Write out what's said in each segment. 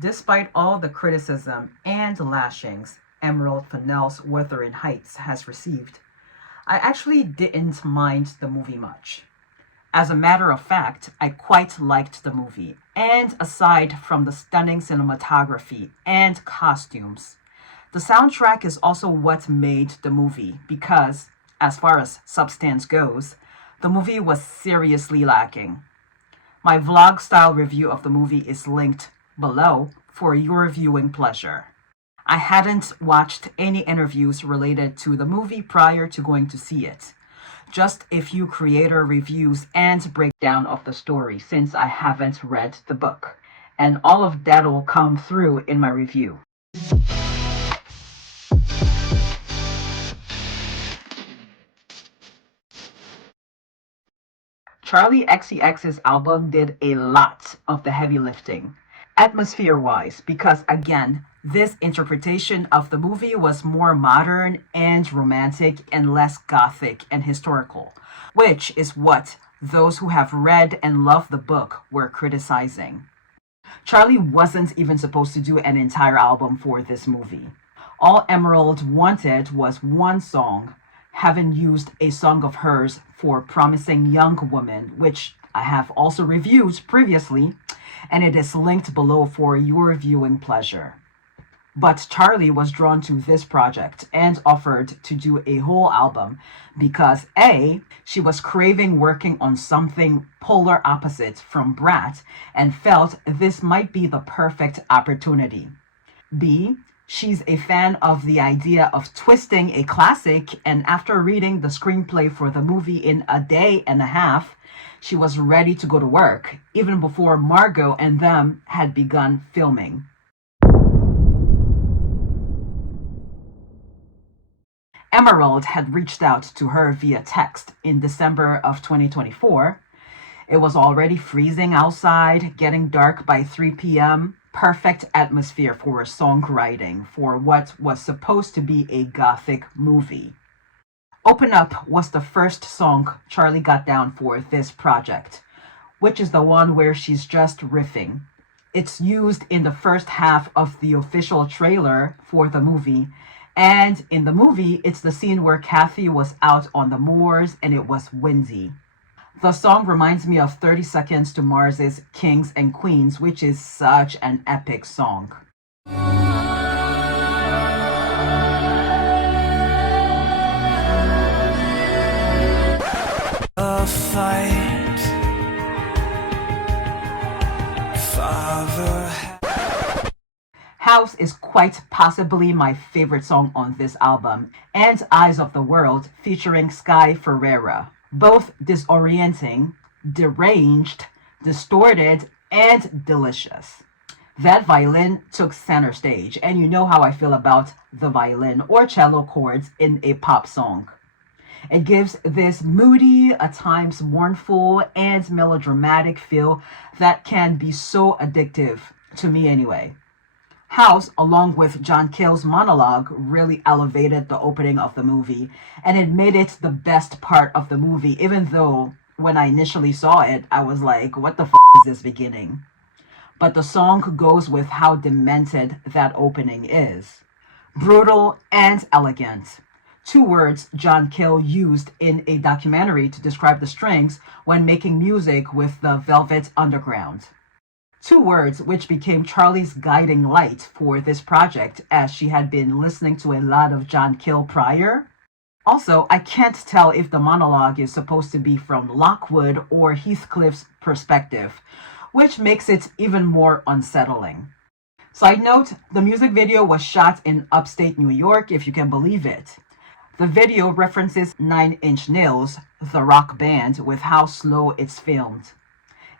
Despite all the criticism and lashings Emerald Fennell's Wuthering Heights has received, I actually didn't mind the movie much. As a matter of fact, I quite liked the movie, and aside from the stunning cinematography and costumes, the soundtrack is also what made the movie because, as far as substance goes, the movie was seriously lacking. My vlog style review of the movie is linked below for your viewing pleasure. I hadn't watched any interviews related to the movie prior to going to see it. Just a few creator reviews and breakdown of the story since I haven't read the book. And all of that will come through in my review. Charli XCX's album did a lot of the heavy lifting, atmosphere wise, because again, this interpretation of the movie was more modern and romantic and less gothic and historical, which is what those who have read and loved the book were criticizing. Charli wasn't even supposed to do an entire album for this movie. All Emerald wanted was one song, having used a song of hers for Promising Young Woman, which I have also reviewed previously, and it is linked below for your viewing pleasure. But Charli was drawn to this project and offered to do a whole album because A, she was craving working on something polar opposite from Brat and felt this might be the perfect opportunity. B, she's a fan of the idea of twisting a classic, and after reading the screenplay for the movie in a day and a half, she was ready to go to work, even before Margot and them had begun filming. Emerald had reached out to her via text in December of 2024. It was already freezing outside, getting dark by 3 p.m. Perfect atmosphere for songwriting for what was supposed to be a gothic movie. Open Up was the first song Charli got down for this project, which is the one where she's just riffing. It's used in the first half of the official trailer for the movie, and in the movie, it's the scene where Kathy was out on the moors and it was windy. The song reminds me of 30 Seconds to Mars's Kings and Queens, which is such an epic song. A fight, Father. House is quite possibly my favorite song on this album, and Eyes of the World featuring Sky Ferreira. Both disorienting, deranged, distorted, and delicious. That violin took center stage, and you know how I feel about the violin or cello chords in a pop song. It gives this moody, at times mournful, and melodramatic feel that can be so addictive, to me anyway. House, along with John Cale's monologue, really elevated the opening of the movie, and it made it the best part of the movie, even though when I initially saw it, I was like, what the is this beginning? But the song goes with how demented that opening is. Brutal and elegant. 2 words John Cale used in a documentary to describe the strings when making music with the Velvet Underground. 2 words which became Charli's guiding light for this project as she had been listening to a lot of John Cale prior. Also, I can't tell if the monologue is supposed to be from Lockwood or Heathcliff's perspective, which makes it even more unsettling. Side note, the music video was shot in upstate New York, if you can believe it. The video references 9 Inch Nails, the rock band, with how slow it's filmed.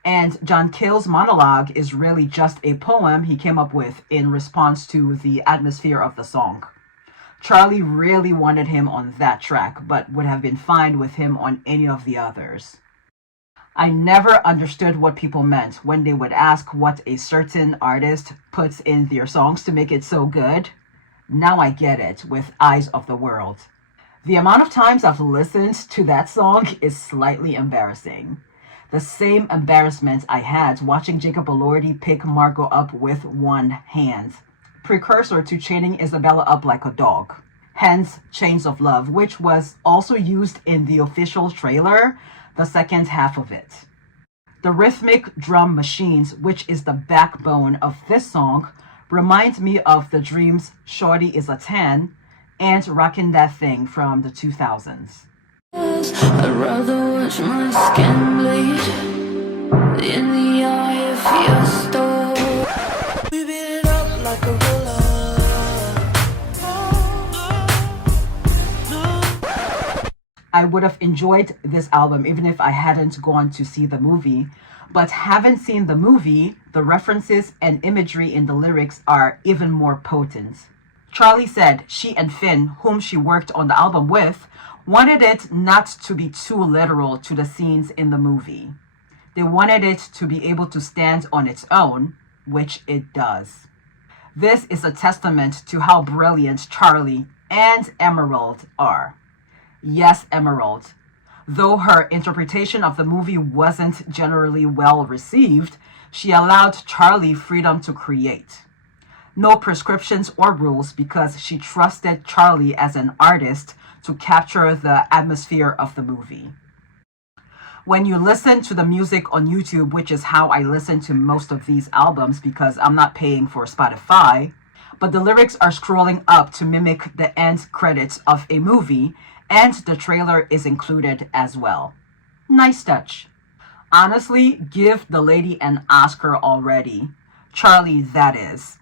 And John Cale's monologue is really just a poem he came up with in response to the atmosphere of the song. Charli really wanted him on that track, but would have been fine with him on any of the others. I never understood what people meant when they would ask what a certain artist puts in their songs to make it so good. Now I get it with Eyes of the World. The amount of times I've listened to that song is slightly embarrassing. The same embarrassment I had watching Jacob Elordi pick Margot up with one hand. Precursor to chaining Isabella up like a dog. Hence, Chains of Love, which was also used in the official trailer, the second half of it. The rhythmic drum machines, which is the backbone of this song, reminds me of The Dreams' Shorty is a 10 and Rockin' That Thing from the 2000s. I'd rather watch my skin bleed in the eye of your storm. We beat it up like a roller. I would have enjoyed this album even if I hadn't gone to see the movie, but having seen the movie, the references and imagery in the lyrics are even more potent. Charli said she and Finn, whom she worked on the album with, wanted it not to be too literal to the scenes in the movie. They wanted it to be able to stand on its own, which it does. This is a testament to how brilliant Charli and Emerald are. Yes, Emerald. Though her interpretation of the movie wasn't generally well received, she allowed Charli freedom to create. No prescriptions or rules because she trusted Charli as an artist to capture the atmosphere of the movie. When you listen to the music on YouTube, which is how I listen to most of these albums because I'm not paying for Spotify, but the lyrics are scrolling up to mimic the end credits of a movie, and the trailer is included as well. Nice touch. Honestly, give the lady an Oscar already. Charli, that is.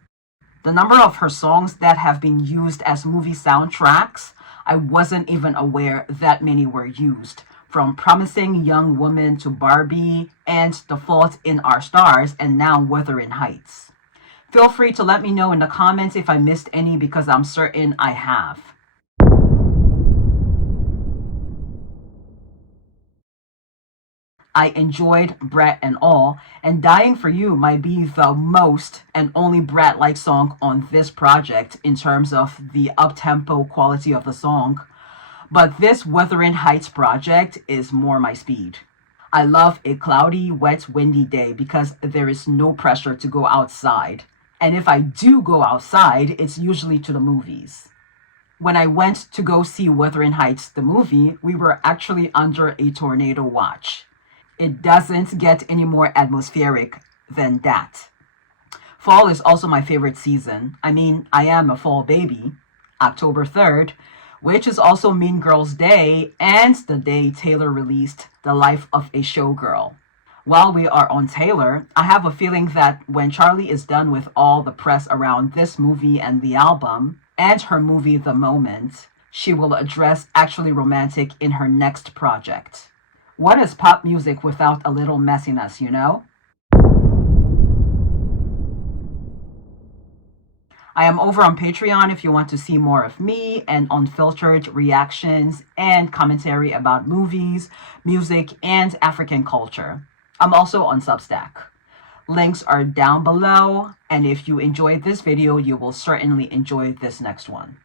The number of her songs that have been used as movie soundtracks, I wasn't even aware that many were used. From Promising Young Woman to Barbie and The Fault in Our Stars and now Wuthering Heights. Feel free to let me know in the comments if I missed any because I'm certain I have. I enjoyed Brat and All, and Dying for You might be the most and only Brat-like song on this project in terms of the up-tempo quality of the song, but this Wuthering Heights project is more my speed. I love a cloudy, wet, windy day because there is no pressure to go outside, and if I do go outside, it's usually to the movies. When I went to go see Wuthering Heights, the movie, we were actually under a tornado watch. It doesn't get any more atmospheric than that. Fall is also my favorite season. I mean, I am a fall baby. October 3rd, which is also Mean Girls Day and the day Taylor released The Life of a Showgirl. While we are on Taylor, I have a feeling that when Charli is done with all the press around this movie and the album, and her movie The Moment, she will address Actually Romantic in her next project. What is pop music without a little messiness, you know? I am over on Patreon if you want to see more of me and unfiltered reactions and commentary about movies, music, and African culture. I'm also on Substack. Links are down below, and if you enjoyed this video, you will certainly enjoy this next one.